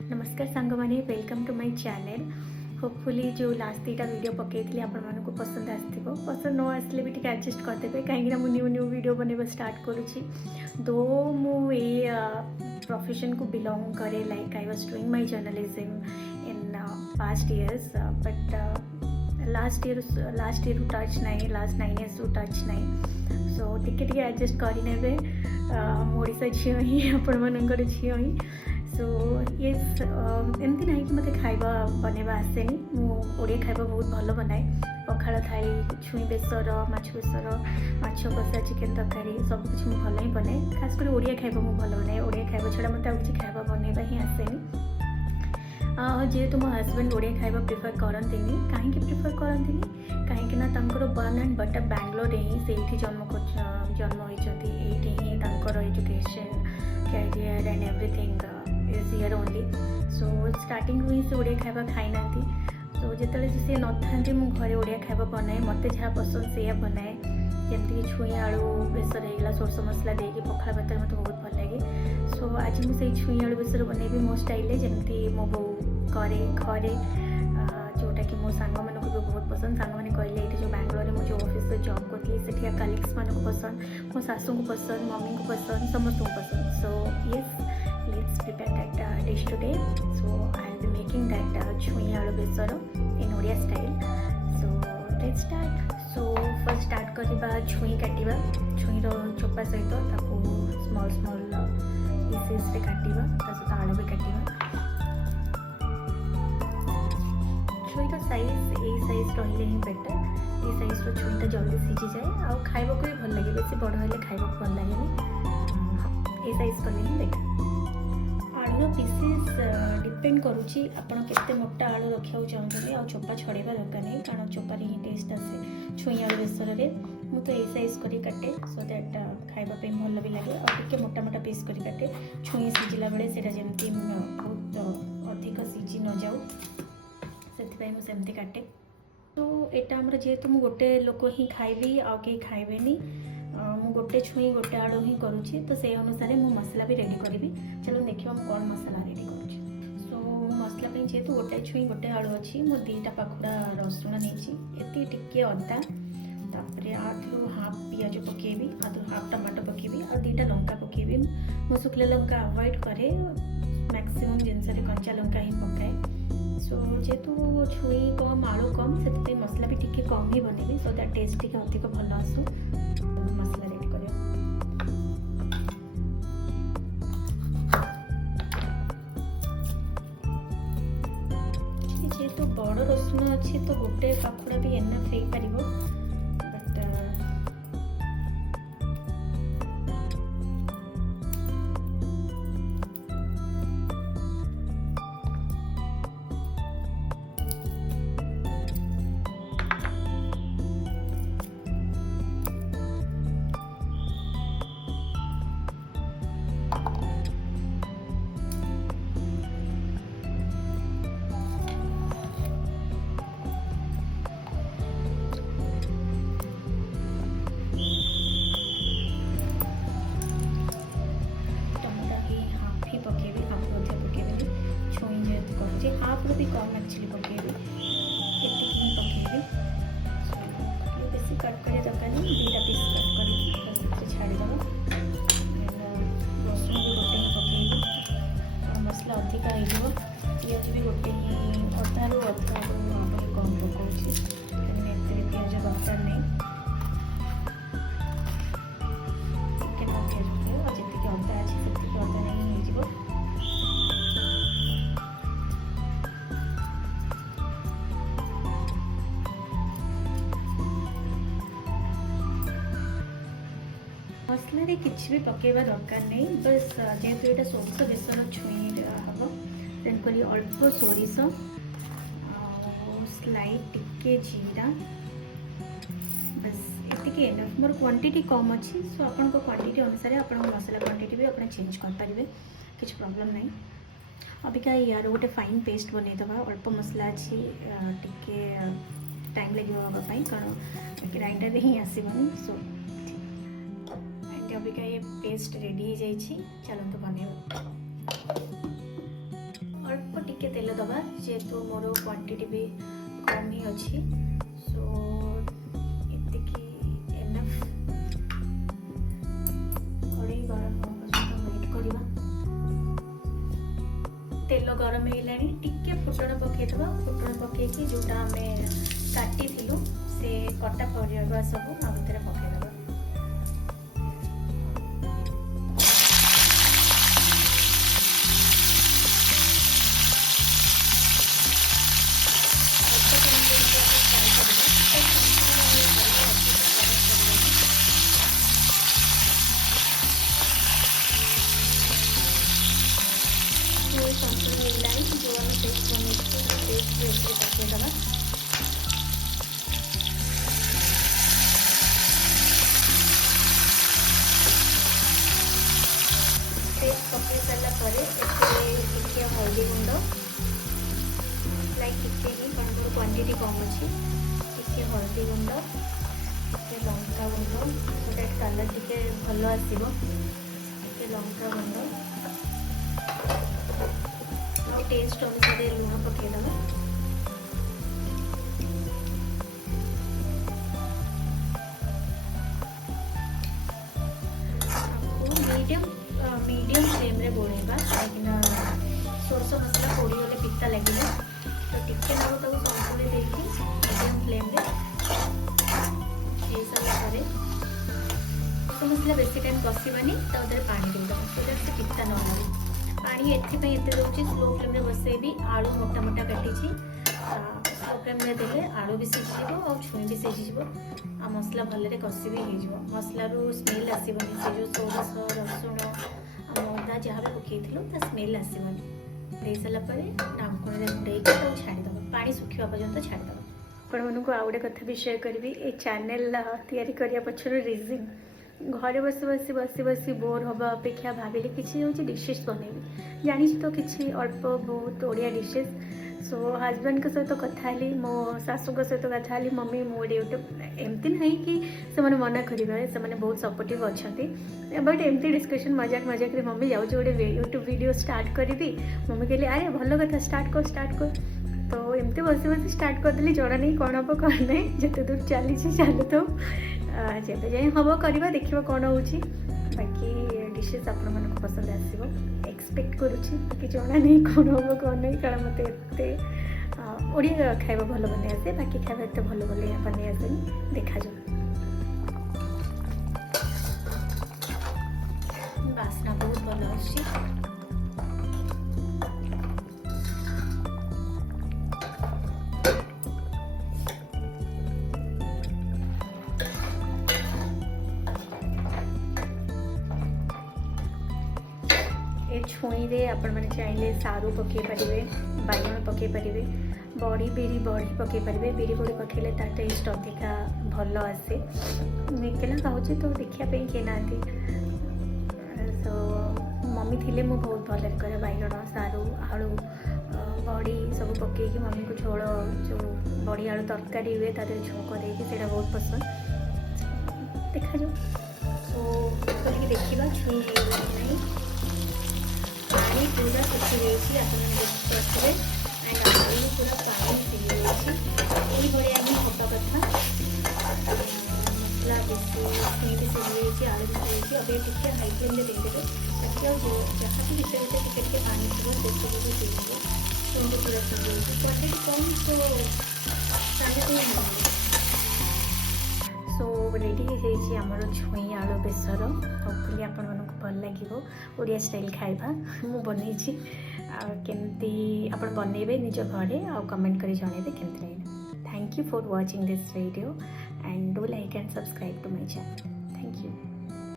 नमस्कार सांग मैंने welcome to my channel. Hopefully जो लास्ट दुटा वीडियो पकई आपण मानक पसंद आसो पसंद न आसले भी टे एडजस्ट करदे कहीं न्यू न्यू वीडियो बनवा स्टार्ट करुँची। दो मुझे प्रोफेशन को बिलोंग करे like I was doing my journalism in past years but last year touch नहीं लास्ट 9 years टच नहीं सो टिके एडजस्ट करने ओडिशा झी ही आपण मानकर झी ही सो येस एमती ना कि मत खाइबा बनवा आसेनी ओडिया खाइबा बहुत भल बनाए पखाड़ थाली छुई बेसर माछ बेसर माछ कषा चिकेन तरकारी सब कुछ मुझे भल ही बनाए खास कर ओडिया खाइबा मुझे भल बनाए ओडिया खाइबा छड़ा मत किसी खाइबा बनवा ही आसेनी जेहेतु मो हजबैंड ओडिया खाइबा प्रिफर करती कहीं प्रिफर करती कहीं बर्न एंड बटर बैंगलोर ही से जन्म होती ही education career and everything is here only so starting ही से ओडिया खाइबा खाई ना तो जिते सी न था मुझे ओडिया खाइबा बनाए मत जहाँ पसंद से बनाए जमती छुई आलू बेसर होगा सोरस मसला देकी पखाड़ भात मत बहुत भल लगे सो आज मुझे छुई आलू बेसर बनैबी मो स्टाइल जमती मो बो करे घरे जोटा कि मो सांग मानक भी बहुत पसंद सांग मैंने कहले ये जो बैंगलोर में जो ऑफिस जॉब करी से कलिग्स मानक पसंद मो सासू को पसंद मम्मी को पसंद समस्त को पसंद so yes let's prepare that dish today so I will be making that chhui aloo besara in Odia style so let's start so first start करवा छुई काटिबा छुईर चोपा सहित स्मॉल स्मॉल पीसेस रे काटिबा सहित आलू भी काटिबा छुईर साइज यही साइज रही ही बेटर ये साइज छुईटा जल्दी सीझी जाए आ खाइबा को भी भल लगे बेसी बड़ हेल्ले खाइबा भल लगे ये साइज कले ही बेटर आलूर पीसेस डिपेंड करुच्ची आपण केते मोटा आलू रखा चाहते आ चोपा छड़ेबा दरकार नहीं कारण चोपार ही टेस्ट आसे छुई आलू बेसर मु तो ये साइज कर काटे सो दैट खाइबा पे भल भी लगे और टिके मोटा मोटा पीस कर काटे छुई सीझिला बेले सेटा जेमती बहुत अधिक सीझी न जाऊ से मुझे काटे तो यहाँ आमर जेहेतु मुझे गोटे लोक ही खाइबी आ कहीं खाइबेनी मु गोटे छुई गोटे आलू ही करुँची तो से अनुसार मु मसला भी रेडी करी चलो देखिए मुझे कौन मसला रेडी करुँची सो मसला जेहेतु गोटे छुई गोटे आलू अच्छी मु दीटा पाखुड़ा रसुण नहीं टिके अदा तापर आधु हाफ पियाज पकेबी आधु हाफ टमाटो पकेबी आ दीटा लंका पकेबी मु शुक्ला लंका अवॉइड करे मैक्सिमम जिनस कंचा लंका ही पकाए सो जेहेतु छुई कम आलू कम से मसला भी टिके कम ही बनैबी सो दैट टेस्ट टिके अधिक भल आसू मसला रेडी कर जेहेतु बड़ रसुण अच्छी तो गोटे पाखुड़ा भी एनफ हो पार हाफ रू भी कम एक्चुअली पकेबी एतिक ही पकेबी बेसी कट कर दरकार नहीं दीटा पीस कट कर छाड़ीदेव रसुण भी गोटे ही पकेबी और मसला अधिका हो पिज भी गोटे ही अधारू कम पकाऊँगी कहीं पिज दरकार नहीं चिकेन पिज पकेब और जी अदा अच्छी से अदा नहीं हो मसला किसी भी पकेबा दरकार नहीं बस जेहेतु यहाँ सोरस बेसर छुई हम तेणुक अल्प सोरिष स्लाइट टिके जीरा बस ये एनफ मोर क्वांटिटी कम अच्छी सो आपण क्वांटिटी अनुसार आप मसला क्वांटिटी भी आप चेंज करेंगे किसी प्रॉब्लम नहीं अबिका यार गोटे फाइन पेस्ट बनईदे अल्प मसला अच्छी टिके टाइम लगे कारण ग्राइंडर ही आसबनी सो अबिका ये पेस्ट रेडी हो जाइए चलते बनेबा टिके तेल दबा जेहेतु मोर क्वांटिटी भी कम ही अच्छी सो एतिकी एनफ कड़े गरम वेट करवा तेल गरम है टिके फुटण पकईदबा फुटण पकईकी जोटा आम काटी से कटा परिवा सब आ भितर पकईदबा संपूर्ण लाइन जो आम पेस्ट बन पेस्ट पकईदबा पेस्ट पकई सारापर टिके हल्दी गुंड लाइक टिके ही कौन मोर क्वांटिटी कम अच्छी टिके हल्दी गुंड टिके लंका गुंड गोटे कलर टिके भल आसो टिके लंका गुंड टेस्ट अनुसार लुण पकईदबा मीडियम फ्लेम रे बोलेबा कहीं सोरस मसला पोड़ी गले पिता लगे तो टिके नाक संतुली देखी मीडियम फ्लेम रे हो सारापर सोरस मसला बेसी टाइम कषानी तादर पानी देदेबा सो दैट से पिता न लगे पानी एथपाई एत दूसरी स्लो फ्लेम रे बसैबी आलू मोटा मोटा काटी स्लो फ्लेम रे देले आलू भी सीझीज और छुई भी सीझीज आ मसला भल कषि भी हो मसलारू स्मेल आसबनी से जो सोरस रसुण अदा जहाँ भी पकई स्मेल आसबनी दे सारापर ढांकुण घुड़े छाड़ीदब पानी सुखा पर्यंत छाड़ीदब आपको आउ गोटे कथा भी शेयर करी ये चैनल तैयारी करने पछर रिजन घरे बस बस बस बस बोर हवा अपेक्षा भाविले किसी हूँ डिशेस बनैबी जानी तो किसी अल्प बहुत ओडिया डिशेस सो हजबैंड के सहित कथा मो सासू सहित कथा मम्मी मो यूट्यूब एमती ना कि से मना करेंगे से बहुत सपोर्टिव अच्छा बट एमती डिस्कशन मजाक मजाक मम्मी जाऊँ गोटे यूट्यूब वीडियो स्टार्ट करी मम्मी कहली अरे भल कथा स्टार्ट कर तो एमती बस बस स्टार्ट करदेली जना नहीं कौन हम कौन ना जिते दूर चली चलु तो जब जाए हम करवा देखा कौन हो बाकी डिशेस आपण मन पसंद आसो एक्सपेक्ट करुच्ची बाकी जना नहीं कौन हम कौन नहीं कारण मत ओडिया खाଇବା भल बन आसे बाकी खाଇବା एत भल बन आसे देखा जाऊ बासना बहुत भल आसी छुई रे आपण मैंने चाहिए सारू पकई पारे बाइगण पकई पारे बड़ी बिरी बड़ी पकई पारे बिरी बड़ी पकईले तार टेस्ट अधिका भल आसे निकेला खाऊँ तो देखापी किए ना तो मम्मी थी मु बहुत भल करे बाइगण सारू आलू बड़ी सब पकईकी मम्मी को झोल जो बड़ी आलू तरकारी हुए तादे झोंक देकी से बहुत पसंद देखा जाऊ तो देखा छुई नहीं पानी पूरा सुखी रही आपरे एंड आलू पूरा पानी सीझी भाया ही हवा कथा मसला बेसी भी सीझी आलू भी सीझी अभी टे हाई फ्लेम में देदेवे ताकि जहाँ भी भितर भितर पानी थी से सब भी सीझे शुंठ पूरा सीझे क्वांटिटी कम तो सारे सो रेडी हो आमर छुई आलू बेसर होपफुली आपण मानक भल लगे ओडिया स्टाइल खाइबा मु बनई केमती आपण बनइबे निज घरे आ कमेंट करी जणेबे केमती लगे thank you for watching this video and do like and subscribe to my channel thank you.